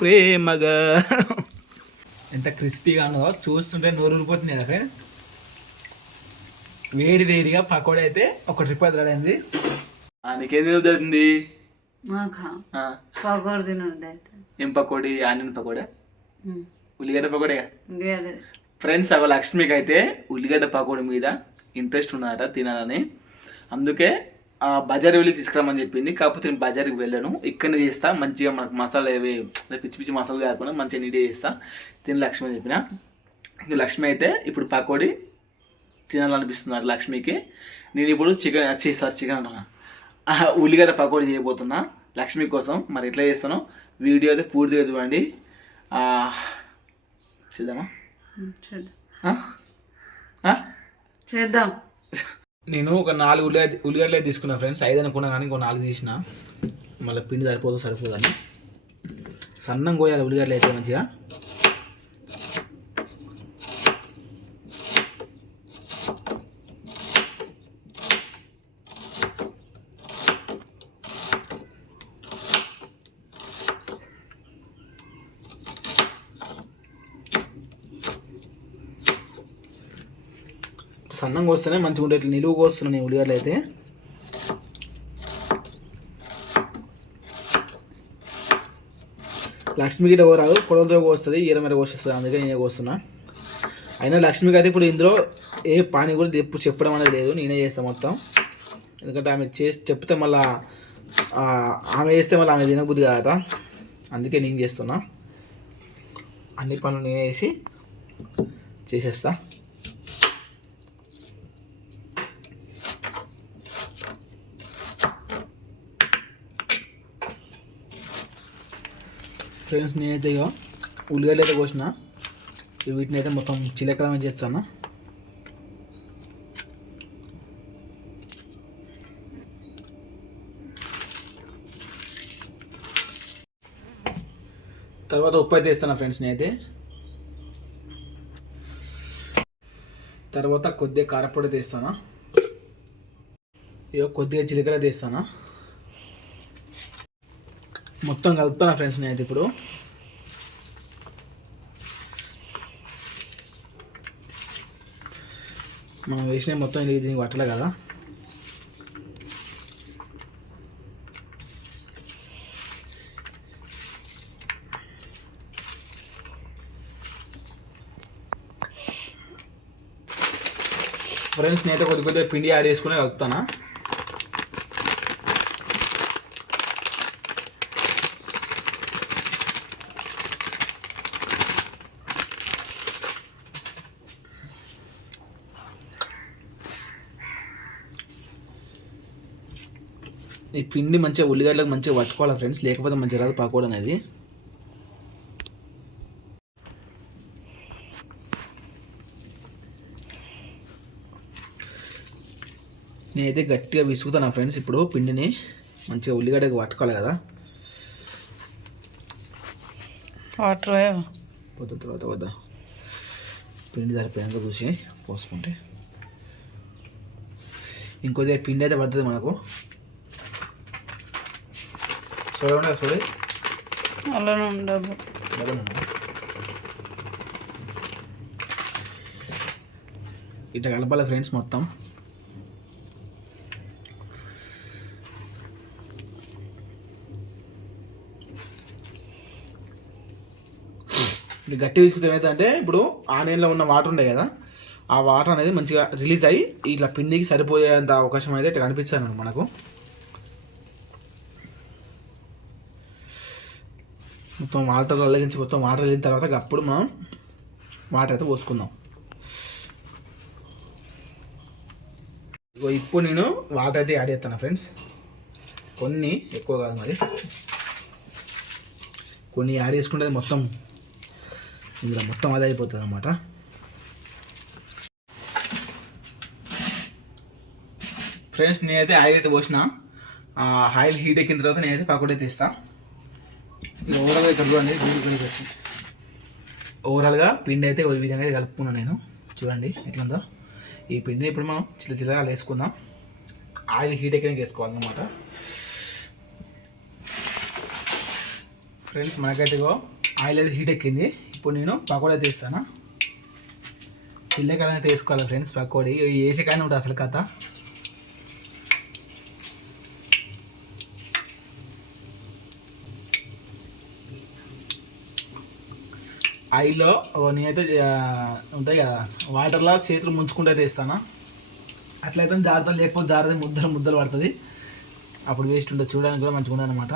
ప్రేమగా. ఎంత క్రిస్పీగా ఉన్నదో చూస్తుంటే నోరు ఊరిపోతుంది కదా ఫ్రెండ్ వేడి వేడిగా పకోడీ అయితే ఒక ట్రిప్ అయితే రెడీ నీకేం పకోడీ తినుండే ఏం పకోడీ? ఆనియన్ పకోడా? ఉల్లిగడ్డ పకోడే? ఫ్రెండ్స్ అవ లక్ష్మికి అయితే ఉల్లిగడ్డ పకోడీ మీద ఇంట్రెస్ట్ ఉన్నారట తినాలని. అందుకే బజార్ వెళ్ళి తీసుకురామని చెప్పింది. కాకపోతే నేను బజార్కి వెళ్ళాను. ఇక్కడనే చేస్తా. మంచిగా మనకు మసాలా ఏవి పిచ్చి పిచ్చి మసాలా కాకుండా మంచిగా నీట్గా చేస్తా. తిని లక్ష్మి అని చెప్పిన. ఇంక లక్ష్మి అయితే ఇప్పుడు పకోడీ తినాలనిపిస్తున్నారు లక్ష్మికి. నేను ఇప్పుడు చికెన్ వచ్చి సార్ చికెన్ అంటున్నా. ఉల్లిగడ్డ పకోడీ చేయబోతున్నా లక్ష్మి కోసం. మరి ఎట్లా చేస్తానో వీడియో అయితే పూర్తిగా చూడండి. చేద్దామా? చేద్దాం. నేను ఒక నాలుగు ఉల్లిగడ్డ ఉల్లిగడ్డలే తీసుకున్నా ఫ్రెండ్స్. ఐదు అనుకున్నా కానీ ఇంకో నాలుగు తీసిన. మళ్ళీ పిండి సరిపోదు సరిపోదని సన్నం కోయాలి ఉల్లిగడ్డలు అయితే మంచిగా. సన్నం వస్తేనే మంచిగా ఉండే ఇట్లా నిలువుగా వస్తున్నాయి ఉల్లిగడ్డలు అయితే. లక్ష్మికి ఇట్లా కోరాదు వస్తుంది కోస్తుంది ఈరమర వస్తుంది అందుకే నేనే కోస్తున్నా. అయినా లక్ష్మికి అయితే ఇప్పుడు ఇందులో ఏ పాని కూడా ఎప్పుడు చెప్పడం అనేది లేదు నేనే చేస్తాను మొత్తం. ఎందుకంటే ఆమె చేసి చెప్తే మళ్ళా ఆమె చేస్తే మళ్ళీ ఆమె తినబుద్ధి కాదట. అందుకే నేను చేస్తున్నా. అన్ని పనులు నేనే చేసి చేసేస్తా. ఫ్రెండ్స్ నేనైతే ఇక ఉల్లిగడ్డ అయితే కోసిన. వీటిని అయితే మొత్తం చిలకలమే చేస్తాను. తర్వాత ఉప్పు అయితే ఇస్తాను ఫ్రెండ్స్ నేనైతే. తర్వాత కొద్దిగా కారపొడి తీస్తాను ఇక కొద్దిగా జీలకర్ర తీస్తానా మొత్తం కలుపుతాను ఫ్రెండ్స్ నేనైతే ఇప్పుడు. మనం వేసిన మొత్తం ఇది దీనికి పట్టలే కదా. ఫ్రెండ్స్ నేనైతే కొద్ది కొద్దిగా పిండి యాడ్ చేసుకుని కలుపుతానా ఈ పిండి మంచిగా ఉల్లిగడ్డలకు మంచిగా పట్టుకోవాలి ఫ్రెండ్స్ లేకపోతే మంచిగా రాదు పకోడీ అనేది? నేనైతే గట్టిగా విసుగుతాను ఫ్రెండ్స్ ఇప్పుడు పిండిని? మంచిగా ఉల్లిగడ్డకు పట్టుకోవాలి కదా? వాటర్ పొద్దు తర్వాత వద్దా పిండి సరిపోయాక చూసి పోసుకుంటే. ఇంకొద్దిగా పిండి అయితే పడుతుంది మనకు. సోడా ఉండదు సోడా? అలానే ఉండదు? ఇట్లా కలపాలి ఫ్రెండ్స్ మొత్తం. ఇది గట్టి తీసుకుంటే ఏమైందంటే ఇప్పుడు ఆనియన్లో ఉన్న వాటర్ ఉండే కదా ఆ వాటర్ అనేది మంచిగా రిలీజ్ అయ్యి ఇట్లా పిండికి సరిపోయేంత అవకాశం అయితే ఇట్లా కనిపిస్తుంది మనకు. మొత్తం వాటర్ అల్లగించి మొత్తం వాటర్ వెళ్ళిన తర్వాత అప్పుడు మనం వాటర్ అయితే పోసుకుందాం. ఇప్పుడు నేను వాటర్ అయితే యాడ్ చేస్తాను ఫ్రెండ్స్. కొన్ని ఎక్కువ కాదు మరి. కొన్ని యాడ్ చేసుకుంటే అది మొత్తం ఇందులో మొత్తం అది అయిపోతుంది అనమాట ఫ్రెండ్స్ నేనైతే ఆయిల్ అయితే పోసిన. ఆయిల్ హీట్ ఎక్కిన తర్వాత నేనైతే పకోడీ తీస్తా. ఓవరాల్గా కలపండి దీనికి పైకి వచ్చింది ఓవరాల్గా పిండి అయితే ఈ విధంగా అయితే కలుపుకున్నాను నేను. చూడండి ఎట్లుందో. ఈ పిండిని ఇప్పుడు మనం చిల్ల చిల్లగా వేసుకుందాం. ఆయిల్ హీట్ ఎక్కడానికి వేసుకోవాలన్నమాట. ఫ్రెండ్స్ మనకైతే ఆయిల్ అయితే హీట్ ఎక్కింది. ఇప్పుడు నేను పకోడీ తీస్తాను చిల్లకాయలు అయితే వేసుకోవాలి ఫ్రెండ్స్ పకోడీ. వేసే కానీ ఉంటుంది అసలు కథ. ఆయిల్లో నేనైతే ఉంటాయి కదా వాటర్లో చేతులు ముంచుకుంటే అయితే ఇస్తాను అట్లయితే జాగ్రత్త లేకపోతే జాగ్రత్త ముద్దలు ముద్దలు పడుతుంది. అప్పుడు వేస్ట్ ఉంటుంది. చూడడానికి కూడా మంచిగా ఉండదు అనమాట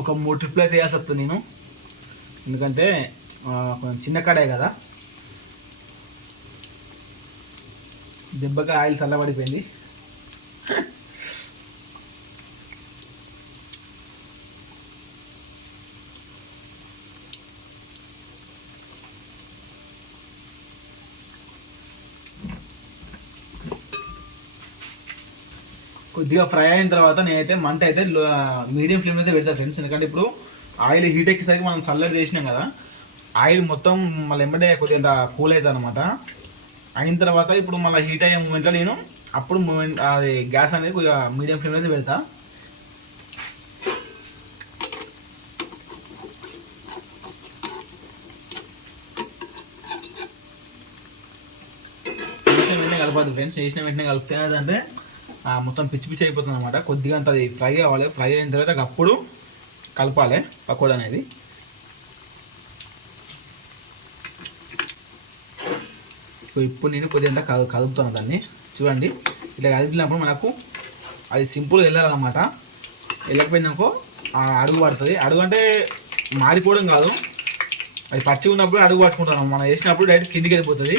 ఒక మూడు ట్రిప్లు అయితే వేయాల్సి వస్తుంది నేను. ఎందుకంటే కొంచెం చిన్న కడాయి కదా. దెబ్బగా ఆయిల్ చల్లబడిపోయింది. కొద్దిగా ఫ్రై అయిన తర్వాత నేనైతే మంట అయితే మీడియం ఫ్లేమ్ అయితే పెడతా ఫ్రెండ్స్. ఎందుకంటే ఇప్పుడు ఆయిల్ హీట్ ఎక్కేసరికి మనం చల్లడి చేసినాం కదా ఆయిల్ మొత్తం మళ్ళీ ఎంబడే కొద్దిగా కూల్ అవుతుంది అనమాట అయిన తర్వాత ఇప్పుడు మళ్ళీ హీట్ అయ్యే మూమెంట్లో నేను అప్పుడు మూమెంట్ అది గ్యాస్ అనేది కొద్దిగా మీడియం ఫ్లేమ్ అయితే పెడతా. వెంటనే కలపదు ఫ్రెండ్స్. వేసిన వెంటనే కలిపితే అంటే మొత్తం పిచ్చి పిచ్చి అయిపోతుంది అనమాట కొద్దిగా అంత అది ఫ్రై అవ్వాలి ఫ్రై అయిన తర్వాత అప్పుడు కలపాలి పకోడా అనేది. ఇప్పుడు నేను కొద్దిగా అంతా కలు కలుపుతాను దాన్ని. చూడండి. ఇట్లా కలిపినప్పుడు మనకు అది సింపుల్గా వెళ్ళాలన్నమాట. వెళ్ళకపోయిందనుకో అడుగు పడుతుంది. అడుగు అంటే మారిపోవడం కాదు. అది పచ్చి ఉన్నప్పుడు అడుగు పట్టుకుంటాను మనం వేసినప్పుడు డైరెక్ట్ కిందికి వెళ్ళిపోతుంది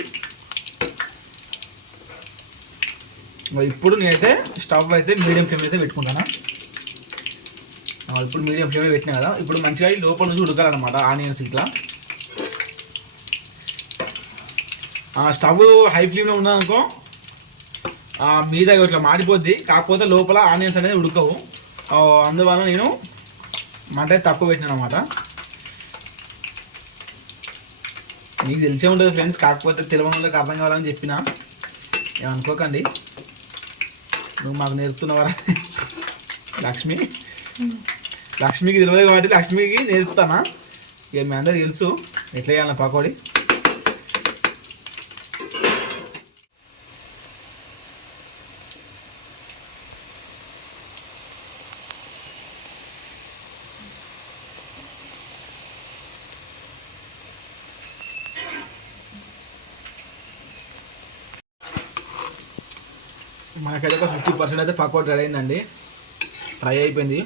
మరి ఇప్పుడు నేనైతే స్టవ్ అయితే మీడియం ఫ్లేమ్ అయితే పెట్టుకుంటాను? ఇప్పుడు మీడియం ఫ్లేమ్ పెట్టినా కదా ఇప్పుడు మంచిగా ఈ లోపల నుంచి ఉడకాలన్నమాట ఆనియన్స్ ఇట్లా. ఆ, స్టవ్ హై ఫ్లేమ్లో ఉన్నదనుకో మీద ఇట్లా మాడిపోద్ది కాకపోతే లోపల ఆనియన్స్ అనేది ఉడకవు. అందువల్ల నేను మంట తక్కువ పెట్టినాను అనమాట మీకు తెలిసే ఉంటుంది ఫ్రెండ్స్ కాకపోతే తెలియని వాళ్ళకి అర్థం కావాలని చెప్పిన. ఏమనుకోకండి. నువ్వు మాకు నేర్పుతున్నావరా? లక్ష్మి? లక్ష్మికి తెలియదు కాబట్టి లక్ష్మికి నేర్పుతానా? ఇక మీ అందరికి తెలుసు. ఎట్లా చేయాలి పకోడీ మనకైతే ఒక ఫిఫ్టీ పర్సెంట్ అయితే పకోడీ రెడీ అయిందండి. ఫ్రై అయిపోయింది.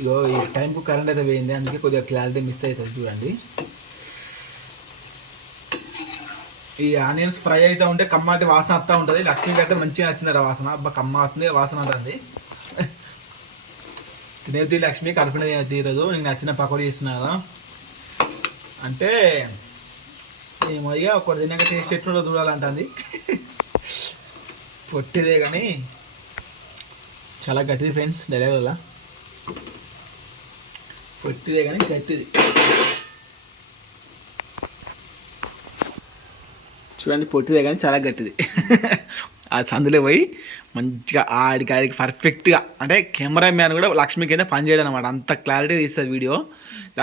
ఇగో ఈ టైంకు కరెంట్ అయితే పోయింది. అందుకే కొద్దిగా క్లారిటీ మిస్ అవుతుంది చూడండి. ఈ ఆనియన్స్ ఫ్రై అవుతూ ఉంటే కమ్మాటి వాసన వస్తూ ఉంటుంది. లక్ష్మికి అయితే మంచిగా నచ్చింది వాసన. అబ్బా కమ్మ వస్తుంది వాసన ఉంటుంది తినేది లక్ష్మి కడుపున తీరదు. నీకు నచ్చిన పకోడీ చేస్తున్నా కదా. అంటే ఏమో ఇక ఒకటి తిన్నాక టేస్ట్ ఎట్లుండో చూడాలంటుంది. పొట్టిదే కానీ చాలా గట్టిది ఫ్రెండ్స్ డైలాగ్ వల్ల పొట్టిదే కానీ గట్టిది. చూడండి పొట్టిదే కానీ చాలా గట్టిది. ఆ సందులో పోయి మంచిగా ఆడికి ఆడికి పర్ఫెక్ట్గా అంటే కెమెరా మ్యాన్ కూడా లక్ష్మికి అయితే పని చేయడం అనమాట అంత క్లారిటీ తీస్తుంది వీడియో.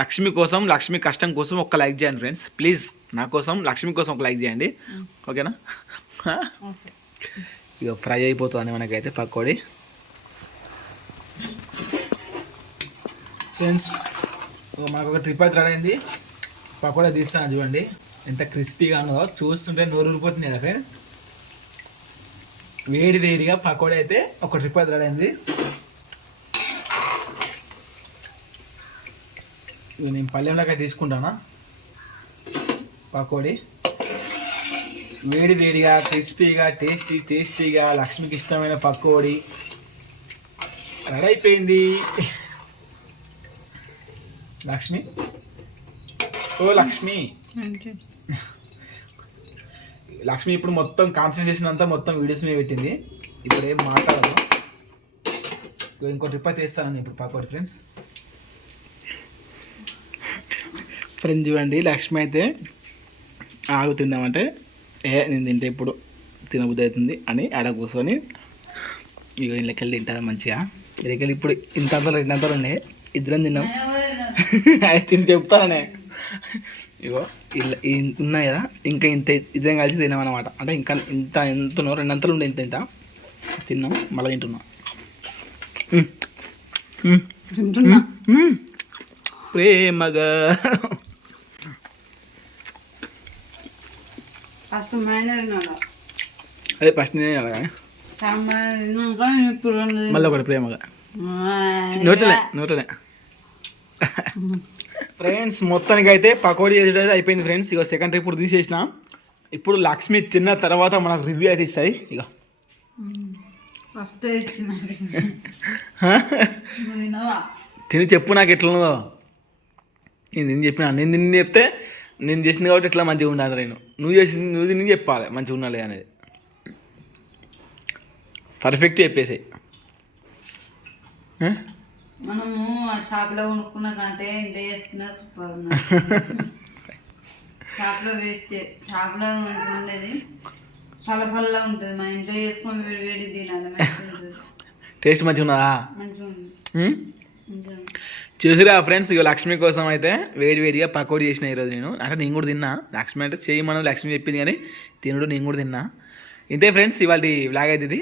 లక్ష్మి కోసం లక్ష్మి కష్టం కోసం ఒక లైక్ చేయండి ఫ్రెండ్స్. ప్లీజ్ నా కోసం లక్ష్మి కోసం ఒక లైక్ చేయండి. ఓకేనా? ఇక ఫ్రై అయిపోతుంది మనకైతే పకోడీ. ఫ్రెండ్స్ మాకు ఒక ట్రిప్ అయితే రెడీ అయింది. పకోడా తీస్తాను చూడండి. ఎంత క్రిస్పీగా ఉన్నదో చూస్తుంటే నోరు ఊరిపోతుంది కదా ఫ్రెండ్ వేడి వేడిగా పకోడీ అయితే ఒక ట్రిప్ అయితే రెడీ అయింది. నేను పల్లెంలోకి తీసుకుంటానా? పకోడీ. వేడి వేడిగా క్రిస్పీగా టేస్టీ టేస్టీగా లక్ష్మికి ఇష్టమైన పకోడీ రెడీ అయిపోయింది లక్ష్మి? ఓ లక్ష్మి? లక్ష్మి ఇప్పుడు మొత్తం కాన్సన్ట్రేషన్ అంతా మొత్తం వీడియోస్ మీద పెట్టింది. ఇప్పుడు ఏం మాట్లాడదు. ఇంకో ట్రిప్ అయితే ఇస్తాను ఇప్పుడు పకోడి ఫ్రెండ్స్ ఫ్రెండ్స్ చూడండి లక్ష్మి అయితే ఆగుతుందామంటే ఏ నేను తింటే ఇప్పుడు తినబుద్ధి అవుతుంది అని ఆడ కూర్చొని ఇక ఇళ్ళకెళ్ళి తింటారు మంచిగా. ఇళ్ళకెళ్ళి ఇప్పుడు ఇంత అంతలు రెండు అంతలు ఉన్నాయి. ఇద్దరం తిన్నాం. అది తిని చెప్తాననే ఇగో ఇలా ఉన్నాయి కదా ఇంకా ఇంత ఇద్దరం కలిసి తినామన్నమాట అంటే ఇంకా ఇంత ఎంత ఉన్నో రెండు అంతలు ఉండే ఇంత ఇంత. తిన్నాం మళ్ళీ తింటున్నాం. ప్రేమగా. ఫస్ట్ అదే ఫస్ట్ నేను అలాగా. మళ్ళీ ఒకటి ప్రేమగా. నోట్లే నోట్లే ఫ్రెండ్స్ మొత్తానికి అయితే పకోడీ చేసేది అయిపోయింది ఫ్రెండ్స్. ఇక సెకండ్ ఇప్పుడు తీసేసిన. ఇప్పుడు లక్ష్మి తిన్న తర్వాత మనకు రివ్యూ అయితే ఇస్తుంది. ఇక తిని చెప్పు నాకు ఎట్లున్నదో. నేను చెప్పిన. నేను తిని చెప్తే నేను చేసింది కాబట్టి ఎట్లా మంచిగా ఉండాలి నేను. నువ్వు చేసింది నువ్వు తిని చెప్పాలి మంచిగా ఉండాలి అనేది. పర్ఫెక్ట్ చెప్పేసి. మనము ఆ షాప్లో కొనుక్కున్న కంటే ఇంట్లో చేసుకున్న సూపర్ షాప్లో వేస్ట్ షాప్లో మంచిగా ఉండేది. చాలా చల్లగా ఉంటుంది. మా ఇంట్లో చేసుకొని వేడి వేడి తినాలి టేస్ట్ మంచిగా ఉన్నదా? మంచిగా ఉంది. చూసిరా ఫ్రెండ్స్ ఇక లక్ష్మి కోసం అయితే వేడి వేడిగా పకోడీ చేసిన ఈరోజు నేను. అంటే నేను కూడా తిన్నా. లక్ష్మి అంటే చేయమని లక్ష్మి చెప్పింది కానీ తినడు నేను కూడా తిన్నా. ఇంతే ఫ్రెండ్స్ ఇవాళ వ్లాగ్ అయితే ఇది.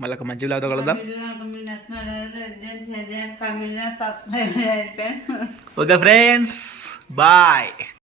మళ్ళీ ఒక మంచి వ్లాగ్తో కలుద్దాం. Okay friends bye.